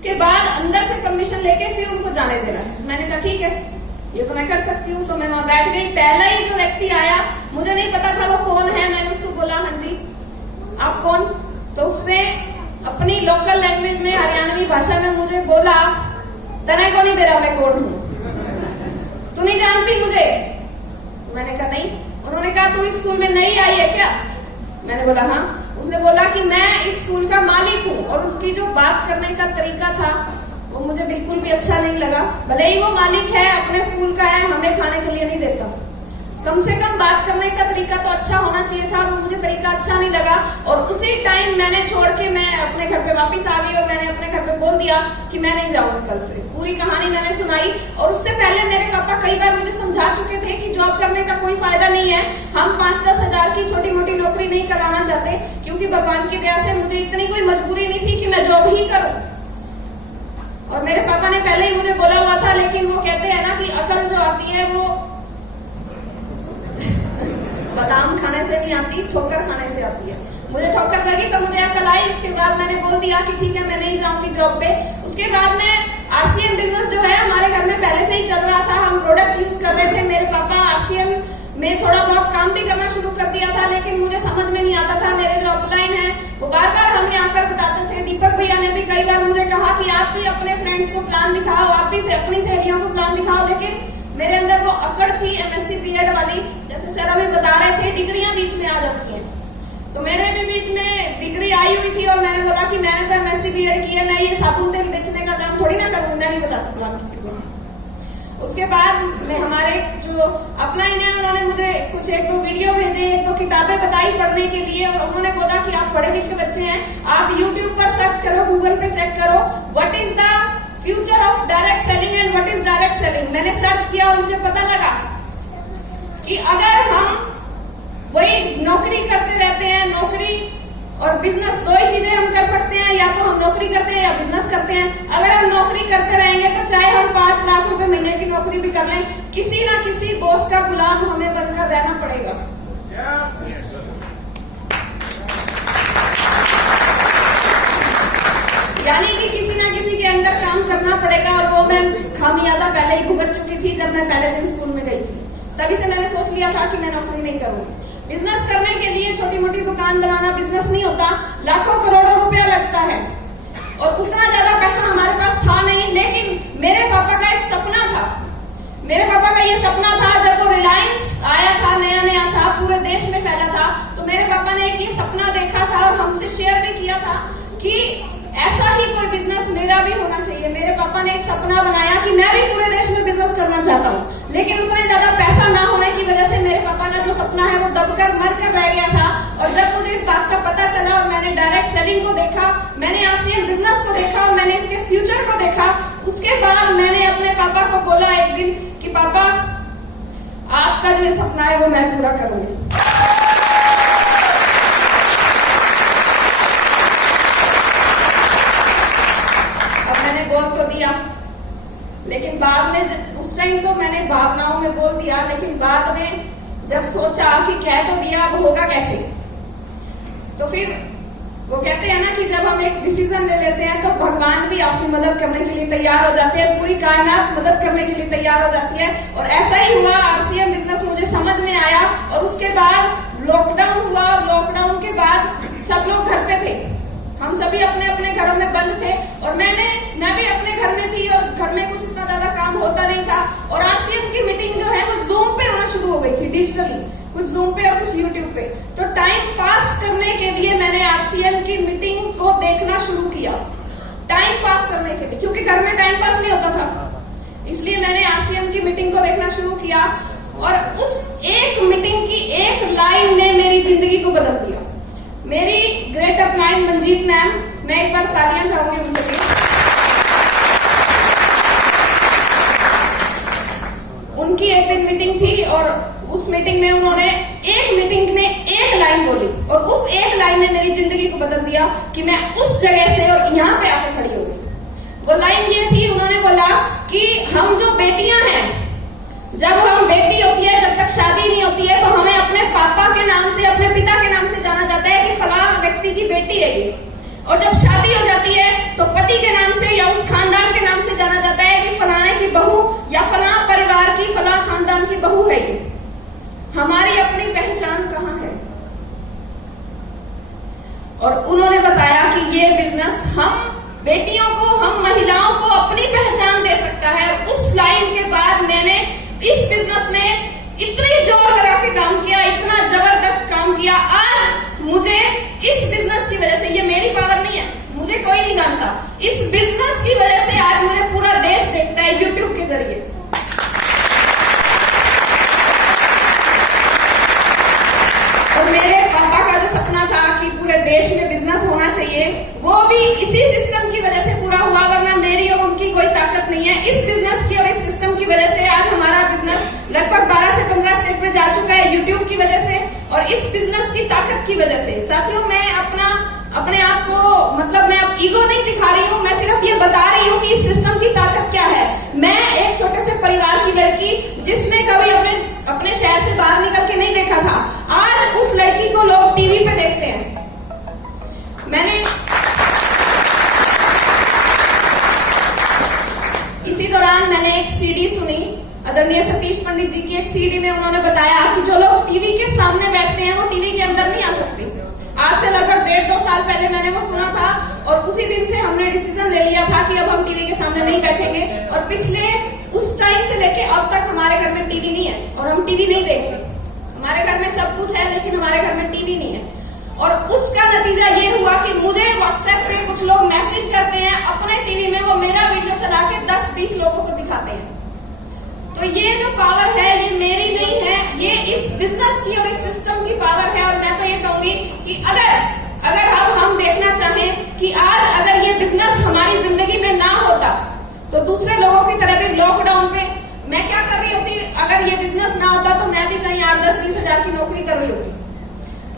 उसके बाद अंदर से परमिशन लेके फिर उनको जाने देना है। मैंने कहा ठीक है, ये तो मैं कर सकती हूँ। तो मैं वहां बैठ गई। पहला ही जो व्यक्ति आया, मुझे नहीं पता था वो कौन है। मैंने उसको बोला हाँ जी आप कौन? तो उसने अपनी लोकल लैंग्वेज में, हरियाणवी भाषा में मुझे बोला तने को नहीं मेरा, मैं कौन हूँ, तू नहीं जानती मुझे? मैंने कहा नहीं। उन्होंने कहा तू इस स्कूल में नई आई है क्या? मैंने बोला हाँ। उसने बोला कि मैं इस स्कूल का मालिक हूँ। और उसकी जो बात करने का तरीका था वो मुझे बिल्कुल भी अच्छा नहीं लगा। भले ही वो मालिक है, अपने स्कूल का है, हमें खाने के लिए नहीं देता, कम से कम बात करने का तरीका तो अच्छा होना चाहिए था। और मुझे तरीका अच्छा नहीं लगा। और उसी टाइम मैंने छोड़ के मैं अपने घर पे वापस आ गई और मैंने अपने घर पे बोल दिया कि मैं नहीं जाऊंगी कल से। पूरी कहानी मैंने सुनाई। और उससे पहले मेरे पापा कई बार मुझे समझा चुके थे कि जॉब करने का कोई फायदा नहीं है, हम 5-10 हजार की छोटी मोटी नौकरी नहीं करवाना चाहते, क्योंकि भगवान की दया से मुझे इतनी कोई मजबूरी नहीं थी कि मैं जॉब ही करूं। और मेरे पापा ने पहले ही मुझे बोला हुआ था, लेकिन वो कहते हैं ना कि अकल जो आती है वो बादाम खाने से नहीं आती, ठोकर खाने से आती है। मुझे ठोकर लगी तो मुझे अकल आई। उसके बाद मैंने बोल दिया कि ठीक है मैं नहीं जाऊंगी जॉब पे। उसके बाद में आरसीएम बिजनेस जो है हमारे घर में पहले से ही चल रहा था, हम प्रोडक्ट यूज कर रहे थे। मेरे पापा आरसीएम में थोड़ा बहुत काम भी करना शुरू कर दिया था, लेकिन मुझे समझ में नहीं आता था। मेरे जो अपलाइन है वो बार बार हमें आकर बताते थे। दीपक भैया ने भी कई बार मुझे कहा कि आप भी अपने फ्रेंड्स को प्लान दिखाओ, आप भी अपनी सहेलियों को प्लान दिखाओ, लेकिन मेरे अंदर वो अकड़ थी एमएससी बीएड वाली। जैसे सर हमें बता रहे थे डिग्रियां बीच में आ जाती हैं, तो मेरे भी बीच में डिग्री आई हुई थी। और मैंने बोला कि मैंने तो एमएससी बीएड की है, मैं ये साबुन तेल बेचने का काम थोड़ी ना करूंगी, मैं नहीं बताता प्लान किसी को। उसके बाद में हमारे जो अपलाइन है उन्होंने मुझे कुछ 1-2 वीडियो भेजे, 1-2 किताबें बताई पढ़ने के लिए। और उन्होंने बोला कि आप पढ़े लिखे बच्चे हैं, आप यूट्यूब पर सर्च करो, गूगल पे चेक करो what is the future of direct selling and what is direct selling. मैंने सर्च किया और मुझे पता लगा कि अगर हम वही नौकरी करते रहते हैं, नौकरी और बिजनेस दो ही चीजें हम कर सकते हैं, या तो हम नौकरी करते हैं या बिजनेस करते हैं। अगर हम नौकरी करते रहेंगे तो चाहे हम 5 लाख रुपए महीने की नौकरी भी कर लें, किसी ना किसी बॉस का गुलाम हमें बनकर रहना पड़ेगा। यानी कि किसी ना किसी के अंडर काम करना पड़ेगा। और वो मैं खामियाजा पहले ही भुगत चुकी थी जब मैं पहले दिन स्कूल में गई थी। तभी से मैंने सोच लिया था कि मैं नौकरी नहीं करूंगी। बिजनेस करने के लिए छोटी मोटी दुकान बनाना बिजनेस नहीं होता, लाखों करोड़ों रुपया लगता है। और उतना ज्यादा पैसा हमारे पास था नहीं, लेकिन मेरे पापा का एक सपना था। मेरे पापा का ये सपना था, जब वो रिलायंस आया था नया नया सा, पूरे देश में फैला था, तो मेरे पापा ने एक ये सपना देखा था और हमसे शेयर भी किया था कि ऐसा ही कोई बिजनेस मेरा भी होना चाहिए। मेरे पापा ने एक सपना बनाया कि मैं भी पूरे देश में बिजनेस करना चाहता हूँ, लेकिन उतने ज्यादा पैसा ना होने की वजह से मेरे पापा का जो सपना है वो दबकर मरकर रह गया था। और जब मुझे इस बात का पता चला और मैंने डायरेक्ट सेलिंग को देखा, मैंने आरसीएम बिजनेस को देखा और मैंने इसके फ्यूचर को देखा, उसके बाद मैंने अपने पापा को बोला एक दिन कि पापा आपका जो ये सपना है वो मैं पूरा करूंगी। बोल तो दिया, लेकिन बाद में उस टाइम तो मैंने भावनाओं में बोल दिया, लेकिन बाद में जब सोचा कि कह तो दिया अब होगा कैसे, तो फिर वो कहते हैं ना कि जब हम एक डिसीजन ले लेते हैं तो भगवान भी आपकी मदद करने के लिए तैयार हो जाते हैं, पूरी कायनात मदद करने के लिए तैयार हो जाती है। और ऐसा ही हुआ, आरसीएम बिजनेस मुझे समझ में आया। और उसके बाद लॉकडाउन हुआ और लॉकडाउन के बाद सब लोग घर पे थे, हम सभी अपने अपने घरों में बंद थे। और मैं भी अपने घर में थी और घर में कुछ इतना ज्यादा काम होता नहीं था। और आरसीएम की मीटिंग जो है वो जूम पे होना शुरू हो गई थी, डिजिटली, कुछ जूम पे और कुछ यूट्यूब पे। तो टाइम पास करने के लिए मैंने आरसीएम की मीटिंग को देखना शुरू किया, टाइम पास करने के लिए, क्योंकि घर में टाइम पास नहीं होता था, इसलिए मैंने आरसीएम की मीटिंग को देखना शुरू किया। और उस एक मीटिंग की एक लाइन ने मेरी जिंदगी को बदल दिया। मेरी ग्रेट अपलाइन मंजीत मैम, मैं एक बार तालियां चाहूंगी उनके लिए। उनकी एक दिन मीटिंग थी और उस मीटिंग में उन्होंने एक मीटिंग में एक लाइन बोली और उस एक लाइन ने मेरी जिंदगी को बदल दिया कि मैं उस जगह से और यहाँ पे आकर खड़ी हो गई। वो लाइन ये थी, उन्होंने बोला कि हम जो बेटियां हैं, जब हम बेटी होती है, जब तक शादी नहीं होती है, तो हमें अपने पापा के नाम से, अपने पिता के नाम से जाना जाता है कि फलां व्यक्ति की बेटी है ये। और जब शादी हो जाती है तो पति के नाम से या उस जाना जाता है कि फलाने की बहू या फला परिवार की, फला खानदान की बहू है ये। हमारी अपनी पहचान कहाँ है? और उन्होंने बताया कि ये बिजनेस हम बेटियों को, हम महिलाओं को अपनी पहचान दे सकता है। और उस लाइन के बाद मैंने इस बिजनेस में इतनी जोर लगा के काम किया, इतना जबरदस्त काम किया। आज मुझे इस बिजनेस की वजह से, ये मेरी पावर नहीं है, मुझे कोई नहीं जानता, इस बिजनेस की वजह से आज मुझे पूरा देश देखता है यूट्यूब के जरिए। और मेरे पापा का जो सपना था कि पूरे देश में बिजनेस होना चाहिए, वो भी इसी सिस्टम की वजह से पूरा हुआ, वरना मेरी और उनकी कोई ताकत नहीं है। इस बिजनेस की और इस सिस्टम की वजह से आज हमारा बिजनेस लगभग 12 से 15 स्टेट में जा चुका है, यूट्यूब की वजह से और इस बिजनेस की ताकत की वजह से। साथियों, मैं अपने आप को, मतलब मैं अब ईगो नहीं दिखा रही हूँ, मैं सिर्फ ये बता रही हूँ कि इस सिस्टम की ताकत क्या है। मैं एक छोटे से परिवार की लड़की, जिसने कभी अपने शहर से बाहर निकल के नहीं देखा था, आज उस लड़की को लोग टीवी पे देखते हैं। इसी दौरान मैंने एक सीडी सुनी, आदरणीय सतीश पंडित जी की एक सीडी में उन्होंने बताया कि जो लोग टीवी के सामने बैठते हैं वो टीवी के अंदर नहीं आ सकते। आज से लगभग 1.5-2 साल पहले मैंने वो सुना था और उसी दिन से हमने डिसीजन ले लिया था कि अब हम टीवी के सामने नहीं बैठेंगे। और पिछले उस टाइम से लेके अब तक हमारे घर में टीवी नहीं है और हम टीवी नहीं देखते। हमारे घर में सब कुछ है लेकिन हमारे घर में टीवी नहीं है। और उसका नतीजा ये हुआ कि मुझे व्हाट्सएप पे कुछ लोग मैसेज करते हैं, अपने टीवी में वो मेरा वीडियो चला के 10-20 लोगों को दिखाते हैं। तो ये जो पावर है ये मेरी नहीं है, ये इस बिजनेस की और इस सिस्टम की पावर है। और मैं तो ये कहूंगी कि अगर अब हम देखना चाहें कि आज अगर ये बिजनेस हमारी जिंदगी में ना होता तो दूसरे लोगों की तरह भी लॉकडाउन पे मैं क्या कर रही होती, अगर ये बिजनेस ना होता तो मैं भी कहीं 8-10-20 हजार की नौकरी कर रही होती।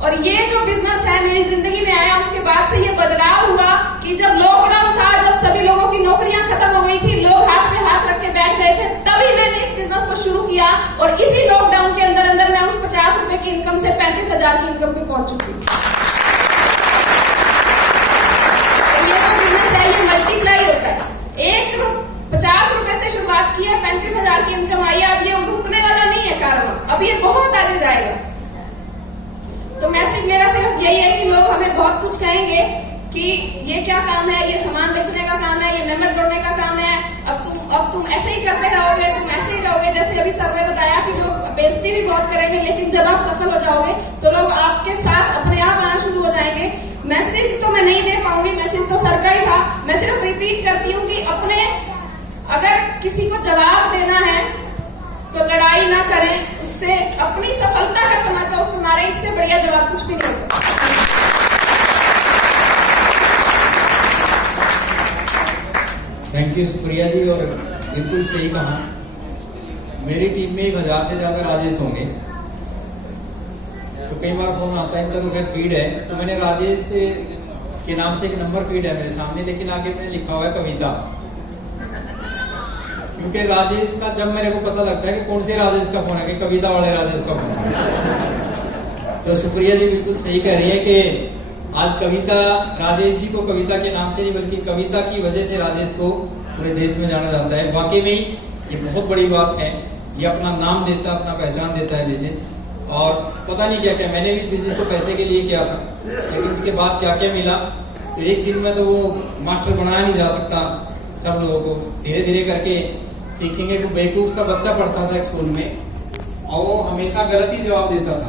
और ये जो बिजनेस है मेरी जिंदगी में आया, उसके बाद से ये बदलाव हुआ कि जब लॉकडाउन था, जब सभी लोगों की नौकरियां खत्म हो गई थी, लोग हाथ पे हाथ रख के बैठ गए थे, तभी मैंने इस बिजनेस को शुरू किया। और इसी लॉकडाउन के अंदर मैं उस 50 रुपए की इनकम से 35 हजार की इनकम पे पहुंच चुकी। ये जो बिजनेस है ये मल्टीप्लाई होता है। एक 50 रुपए से शुरुआत की है, 35 हजार की इनकम आई है। अब ये रुकने वाला नहीं है कारवां, अब ये बहुत आगे जाएगा। तो मैसेज मेरा सिर्फ यही है कि लोग हमें बहुत कुछ कहेंगे कि ये क्या काम है, ये सामान बेचने का काम है, ये मेंबर जोड़ने का काम है, अब तुम ऐसे ही करते रहोगे, तुम ऐसे ही रहोगे। जैसे अभी सर ने बताया कि लोग बेइज्जती भी बहुत करेंगे, लेकिन जब आप सफल हो जाओगे तो लोग आपके साथ अपने आप आना शुरू हो जाएंगे। मैसेज तो मैं नहीं दे पाऊंगी, मैसेज तो सर का ही था। मैं सिर्फ रिपीट करती हूँ कि अगर किसी को जवाब देना है तो लड़ाई ना करें, उससे अपनी सफलता का तमाचा उसको मारे, इससे बढ़िया जवाब कुछ भी नहीं हो सकता। थैंक यू सुप्रिया जी, और बिल्कुल सही कहा। मेरी टीम में 1000 से ज्यादा राजेश होंगे। तो कई बार फोन आता है, इनका तो खैर फीड है, तो मैंने राजेश के नाम से एक नंबर फीड है मेरे सामने, लेकिन आगे मैंने लिखा हुआ है कविता, क्योंकि राजेश का जब मेरे को पता लगता है कि कौन से राजेश का फोन है, कि कविता वाले राजेश का फोन है। तो सुप्रिया जी बिल्कुल सही कह रही है कि आज कविता, राजेश जी को कविता के नाम से नहीं बल्कि कविता की वजह से राजेश को पूरे देश में जाना जाता है। वाकई में ये बहुत बड़ी बात है, ये अपना नाम देता, अपना पहचान देता है बिजनेस। और पता नहीं क्या क्या, मैंने भी बिजनेस को पैसे के लिए किया था, लेकिन उसके बाद क्या क्या मिला, तो एक दिन में तो वो मास्टर बनाया नहीं जा सकता। सब लोगों को धीरे धीरे करके सीखेंगे। तो बेवकूफ सा बच्चा पढ़ता था एक स्कूल में और वो हमेशा गलत ही जवाब देता था।